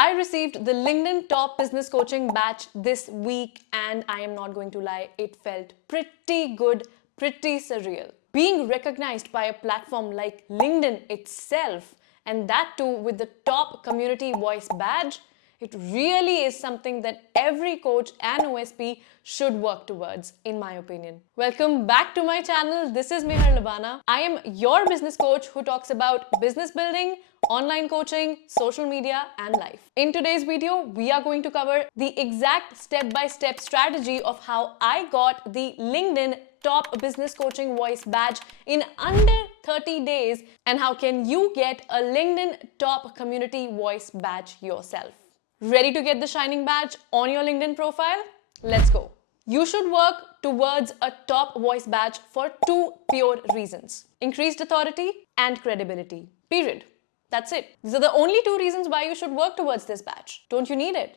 I received the LinkedIn Top Business Coaching batch this week, and I am not going to lie, it felt pretty good, pretty surreal. Being recognized by a platform like LinkedIn itself, and that too with the Top Community Voice badge, it really is something that every coach and OSP should work towards, in my opinion. Welcome back to my channel. This is Mehar Labana. I am your business coach who talks about business building, online coaching, social media, and life. In today's video, we are going to cover the exact step-by-step strategy of how I got the LinkedIn Top Business Coaching Voice badge in under 30 days, and how can you get a LinkedIn Top Community Voice badge yourself. Ready to get the shining badge on your LinkedIn profile? Let's go. You should work towards a top voice badge for two pure reasons: increased authority and credibility. Period. That's it. These are the only two reasons why you should work towards this badge. Don't you need it?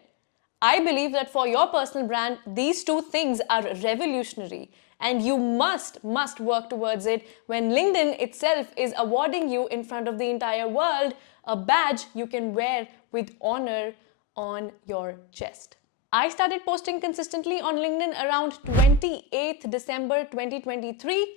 I believe that for your personal brand, these two things are revolutionary, and you must work towards it when LinkedIn itself is awarding you in front of the entire world a badge you can wear with honor on your chest. I started posting consistently on LinkedIn around 28th December 2023,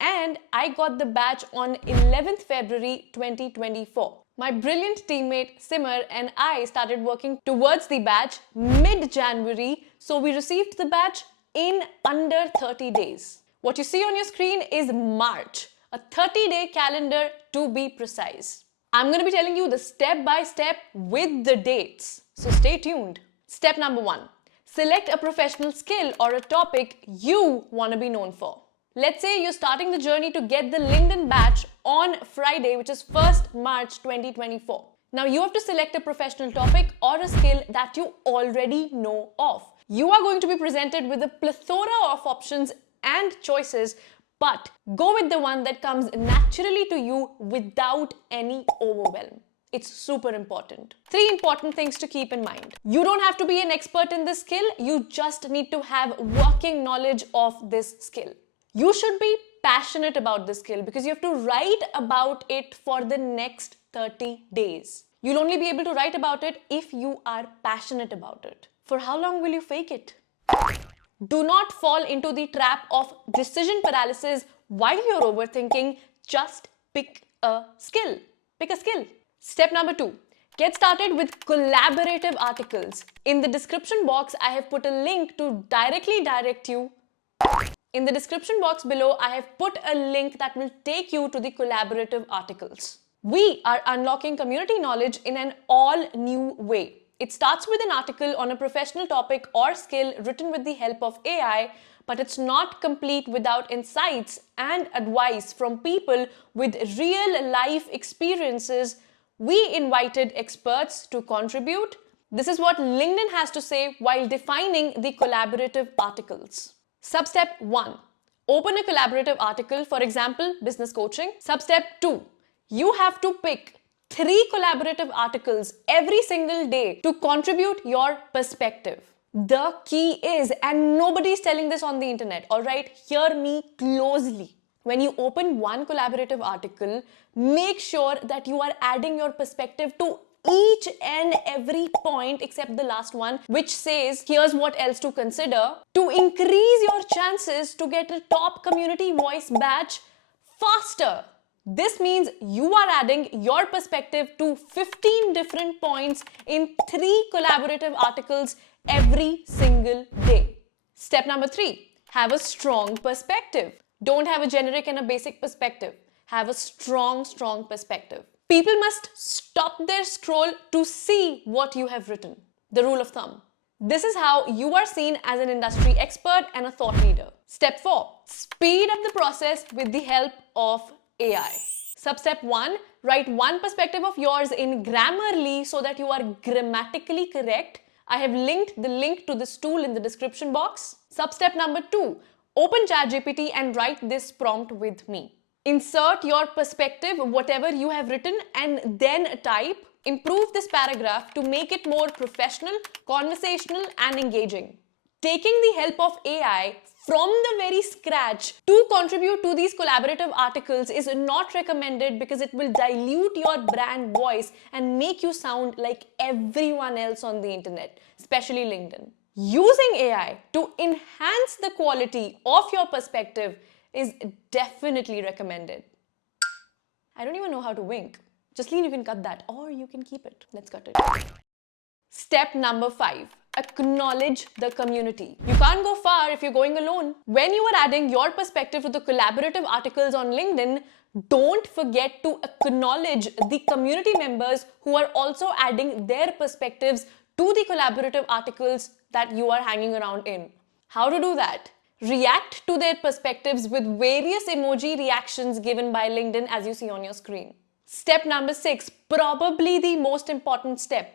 and I got the badge on 11th February 2024. My brilliant teammate Simar and I started working towards the badge mid-January, so we received the badge in under 30 days. What you see on your screen is March, a 30-day calendar to be precise. I'm going to be telling you the step-by-step with the dates, so stay tuned. Step number 1. Select a professional skill or a topic you want to be known for. Let's say you're starting the journey to get the LinkedIn badge on Friday, which is 1st March 2024. Now you have to select a professional topic or a skill that you already know of. You are going to be presented with a plethora of options and choices, but go with the one that comes naturally to you without any overwhelm. It's super important. 3 important things to keep in mind. You don't have to be an expert in this skill. You just need to have working knowledge of this skill. You should be passionate about this skill because you have to write about it for the next 30 days. You'll only be able to write about it if you are passionate about it. For how long will you fake it? Do not fall into the trap of decision paralysis while you're overthinking. Just pick a skill. Pick a skill. Step number 2. Get started with collaborative articles. In the description box, I have put a link to directly direct you. In the description box below, I have put a link that will take you to the collaborative articles. We are unlocking community knowledge in an all-new way. It starts with an article on a professional topic or skill written with the help of AI, but it's not complete without insights and advice from people with real-life experiences. We invited experts to contribute. This is what LinkedIn has to say while defining the collaborative articles. Substep 1. Open a collaborative article, for example, business coaching. Substep 2. You have to pick 3 collaborative articles every single day to contribute your perspective. The key is, and nobody's telling this on the internet, alright? Hear me closely. When you open one collaborative article, make sure that you are adding your perspective to each and every point except the last one, which says, here's what else to consider to increase your chances to get a top community voice badge faster. This means you are adding your perspective to 15 different points in 3 collaborative articles every single day. Step number 3, have a strong perspective. Don't have a generic and a basic perspective. Have a strong perspective. People must stop their scroll to see what you have written. The rule of thumb. This is how you are seen as an industry expert and a thought leader. Step 4, speed up the process with the help of AI. Substep 1, write one perspective of yours in Grammarly so that you are grammatically correct. I have linked the link to this tool in the description box. Substep number 2, open ChatGPT and write this prompt with me. Insert your perspective, whatever you have written, and then type. Improve this paragraph to make it more professional, conversational, and engaging. Taking the help of AI from the very scratch to contribute to these collaborative articles is not recommended because it will dilute your brand voice and make you sound like everyone else on the internet, especially LinkedIn. Using AI to enhance the quality of your perspective is definitely recommended. I don't even know how to wink. Jasleen, you can cut that or you can keep it. Let's cut it. Step number 5. Acknowledge the community. You can't go far if you're going alone. When you are adding your perspective to the collaborative articles on LinkedIn, don't forget to acknowledge the community members who are also adding their perspectives to the collaborative articles that you are hanging around in. How to do that? React to their perspectives with various emoji reactions given by LinkedIn as you see on your screen. Step number 6, probably the most important step.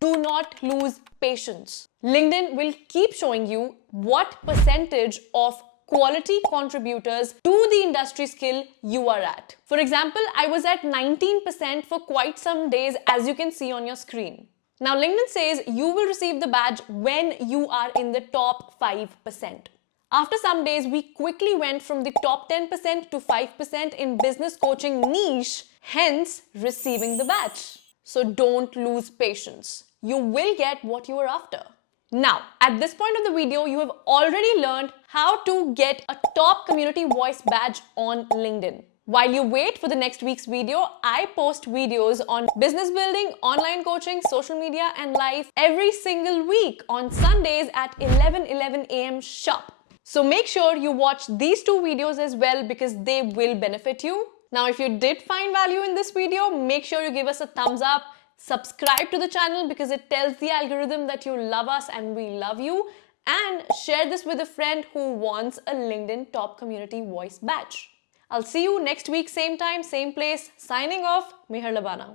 Do not lose patience. LinkedIn will keep showing you what percentage of quality contributors to the industry skill you are at. For example, I was at 19% for quite some days, as you can see on your screen. Now, LinkedIn says you will receive the badge when you are in the top 5%. After some days, we quickly went from the top 10% to 5% in business coaching niche, hence receiving the badge. So don't lose patience. You will get what you are after. Now, at this point of the video, you have already learned how to get a top community voice badge on LinkedIn. While you wait for the next week's video, I post videos on business building, online coaching, social media, and life every single week on Sundays at 11:11 a.m. sharp. So make sure you watch these 2 videos as well because they will benefit you. Now, if you did find value in this video, make sure you give us a thumbs up. Subscribe to the channel because it tells the algorithm that you love us and we love you. And share this with a friend who wants a LinkedIn Top Community Voice badge. I'll see you next week, same time, same place. Signing off, Mehar Labana.